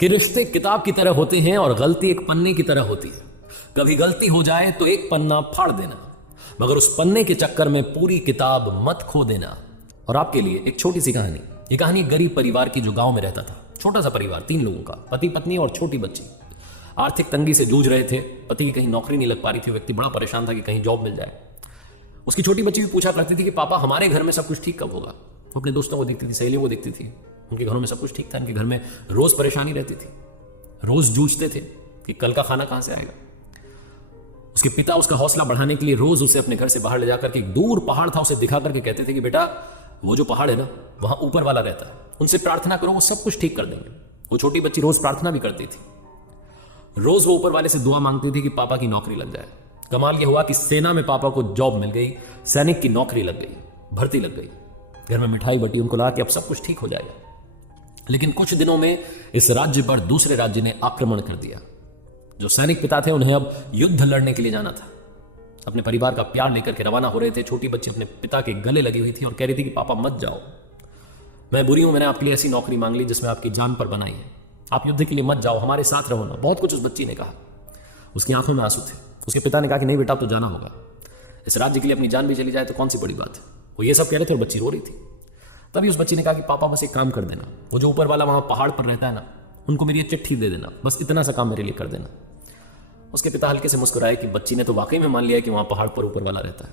कि रिश्ते किताब की तरह होते हैं और गलती एक पन्ने की तरह होती है। कभी गलती हो जाए तो एक पन्ना फाड़ देना, मगर उस पन्ने के चक्कर में पूरी किताब मत खो देना। और आपके लिए एक छोटी सी कहानी। ये कहानी गरीब परिवार की जो गांव में रहता था। छोटा सा परिवार, 3 लोगों का, पति पत्नी और छोटी बच्ची। आर्थिक तंगी से जूझ रहे थे। पति की कहीं नौकरी नहीं लग पा रही थी। व्यक्ति बड़ा परेशान था कि कहीं जॉब मिल जाए। उसकी छोटी बच्ची भी पूछा करती थी कि पापा हमारे घर में सब कुछ ठीक कब होगा। वो अपने दोस्तों को देखती थी, सहेलियों को देखती थी, उनके घरों में सब कुछ ठीक था, इनके घर में रोज परेशानी रहती थी। रोज जूझते थे कि कल का खाना कहां से आएगा। उसके पिता उसका हौसला बढ़ाने के लिए रोज उसे अपने घर से बाहर ले जाकर के एक दूर पहाड़ था उसे दिखा करके कहते थे कि बेटा वो जो पहाड़ है ना, वहां ऊपर वाला रहता है, उनसे प्रार्थना करो, वो सब कुछ ठीक कर देंगे। वो छोटी बच्ची रोज प्रार्थना भी करती थी। रोज वो ऊपर वाले से दुआ मांगती थी कि पापा की नौकरी लग जाए। कमाल यह हुआ कि सेना में पापा को जॉब मिल गई, सैनिक की नौकरी लग गई, भर्ती लग गई। घर में मिठाई बटी, उनको लगा कि अब सब कुछ ठीक हो जाएगा। लेकिन कुछ दिनों में इस राज्य पर दूसरे राज्य ने आक्रमण कर दिया। जो सैनिक पिता थे उन्हें अब युद्ध लड़ने के लिए जाना था। अपने परिवार का प्यार लेकर के रवाना हो रहे थे। छोटी बच्ची अपने पिता के गले लगी हुई थी और कह रही थी कि पापा मत जाओ, मैं बुरी हूं, मैंने आपके लिए ऐसी नौकरी मांग ली जिसमें आपकी जान पर बनाई है, आप युद्ध के लिए मत जाओ, हमारे साथ रहो ना। बहुत कुछ उस बच्ची ने कहा। उसकी आंखों में आंसू थे। उसके पिता ने कहा कि नहीं बेटा, अब तो जाना होगा, इस राज्य के लिए अपनी जान भी चली जाए तो कौन सी बड़ी बात है। वो ये सब कह रहे थे और बच्ची रो रही थी। तभी उस बच्ची ने कहा कि पापा बस एक काम कर देना, वो जो ऊपर वाला वहां पहाड़ पर रहता है ना, उनको मेरी ये चिट्ठी दे देना, बस इतना सा काम मेरे लिए कर देना। उसके पिता हल्के से मुस्कुराए कि बच्ची ने तो वाकई में मान लिया कि वहां पहाड़ पर ऊपर वाला रहता है।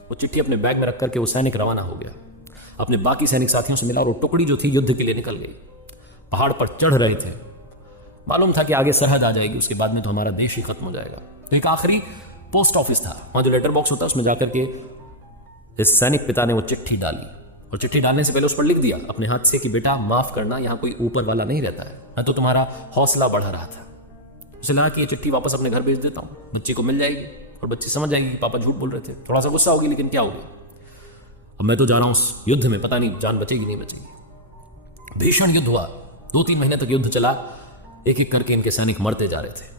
वो चिट्ठी अपने बैग में रख करके वो सैनिक रवाना हो गया। अपने बाकी सैनिक साथियों से मिला और वो टुकड़ी जो थी युद्ध के लिए निकल गई। पहाड़ पर चढ़ रहे थे। मालूम था कि आगे सरहद आ जाएगी, उसके बाद में तो हमारा देश ही खत्म हो जाएगा। तो एक आखिरी पोस्ट ऑफिस था, वहां जो लेटर बॉक्स होता है उसमें जाकर के इस सैनिक पिता ने वो चिट्ठी डाली। और चिट्ठी डालने से पहले उस पर लिख दिया अपने हाथ से कि बेटा माफ करना, यहां कोई ऊपर वाला नहीं रहता है, मैं तो तुम्हारा हौसला बढ़ा रहा था। उसे लगा कि ये चिट्ठी वापस अपने घर भेज देता हूं, बच्ची को मिल जाएगी और बच्ची समझ जाएगी कि पापा झूठ बोल रहे थे। थोड़ा सा गुस्सा होगी, लेकिन क्या हो गया, अब मैं तो जा रहा हूं उस युद्ध में, पता नहीं जान बचेगी नहीं बचेगी। भीषण युद्ध हुआ। 2-3 महीने तक युद्ध चला। एक एक करके इनके सैनिक मरते जा रहे थे।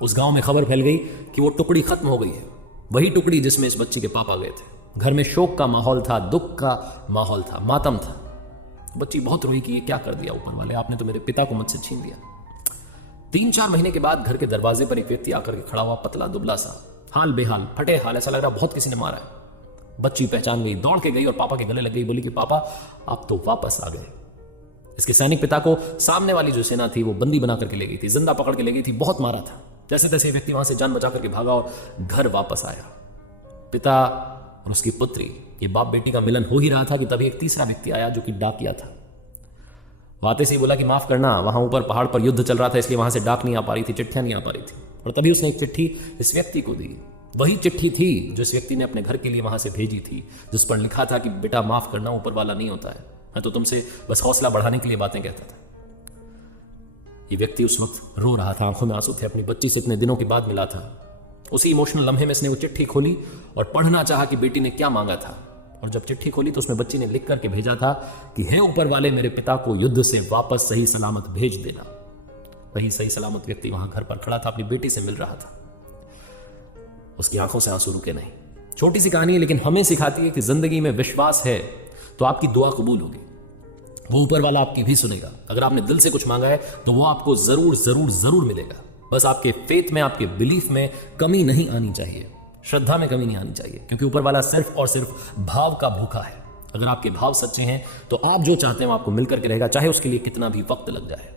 उस गांव में खबर फैल गई कि वो टुकड़ी खत्म हो गई है, वही टुकड़ी जिसमें इस बच्ची के पापा गए थे। घर में शोक का माहौल था, दुख का माहौल था, मातम था। बच्ची बहुत रोई कि ये क्या कर दिया ऊपर वाले, आपने तो मेरे पिता को मुझसे छीन लिया। 3-4 महीने के बाद घर के दरवाजे पर एक व्यक्ति आकर के खड़ा हुआ, पतला दुबला सा, हाल बेहाल, फटे हाल, ऐसा लग रहा बहुत किसी ने मारा है। बच्ची पहचान गई, दौड़ के गई और पापा के गले लग गई, बोली कि पापा आप तो वापस आ गए। इसके सैनिक पिता को सामने वाली जो सेना थी वो बंदी बना करके ले गई थी, जिंदा पकड़ के ले गई थी, बहुत मारा था। जैसे तैसे व्यक्ति वहां से जान बचा करके भागा और घर वापस आया। पिता और उसकी पुत्री, ये बाप बेटी का मिलन हो ही रहा था कि तभी एक तीसरा व्यक्ति आया जो कि डाकिया था। आते से ही बोला कि माफ करना, वहां ऊपर पहाड़ पर युद्ध चल रहा था, इसलिए वहां से डाक नहीं आ पा रही थी, चिट्ठियां नहीं आ पा रही थी। और तभी उसने एक चिट्ठी इस व्यक्ति को दी। वही चिट्ठी थी जो इस व्यक्ति ने अपने घर के लिए वहां से भेजी थी, जिस पर लिखा था कि बेटा माफ करना, ऊपर वाला नहीं होता है, मैं तो तुमसे बस हौसला बढ़ाने के लिए बातें कहता था। ये व्यक्ति उस वक्त रो रहा था, आंखों में आंसू थे, अपनी बच्ची से इतने दिनों के बाद मिला था। उसी इमोशनल लम्हे में इसने वो चिट्ठी खोली और पढ़ना चाहा कि बेटी ने क्या मांगा था। और जब चिट्ठी खोली तो उसमें बच्ची ने लिख करके भेजा था कि हे ऊपर वाले, मेरे पिता को युद्ध से वापस सही सलामत भेज देना। वही सही सलामत व्यक्ति वहां घर पर खड़ा था, अपनी बेटी से मिल रहा था। उसकी आंखों से आंसू रुके नहीं। छोटी सी कहानी है, लेकिन हमें सिखाती है कि जिंदगी में विश्वास है तो आपकी दुआ कबूल होगी। वो ऊपर वाला आपकी भी सुनेगा। अगर आपने दिल से कुछ मांगा है तो वो आपको जरूर जरूर जरूर मिलेगा। बस आपके फेथ में, आपके बिलीफ में कमी नहीं आनी चाहिए, श्रद्धा में कमी नहीं आनी चाहिए, क्योंकि ऊपर वाला सिर्फ और सिर्फ भाव का भूखा है। अगर आपके भाव सच्चे हैं तो आप जो चाहते हैं वो आपको मिलकर के रहेगा, चाहे उसके लिए कितना भी वक्त लग जाए।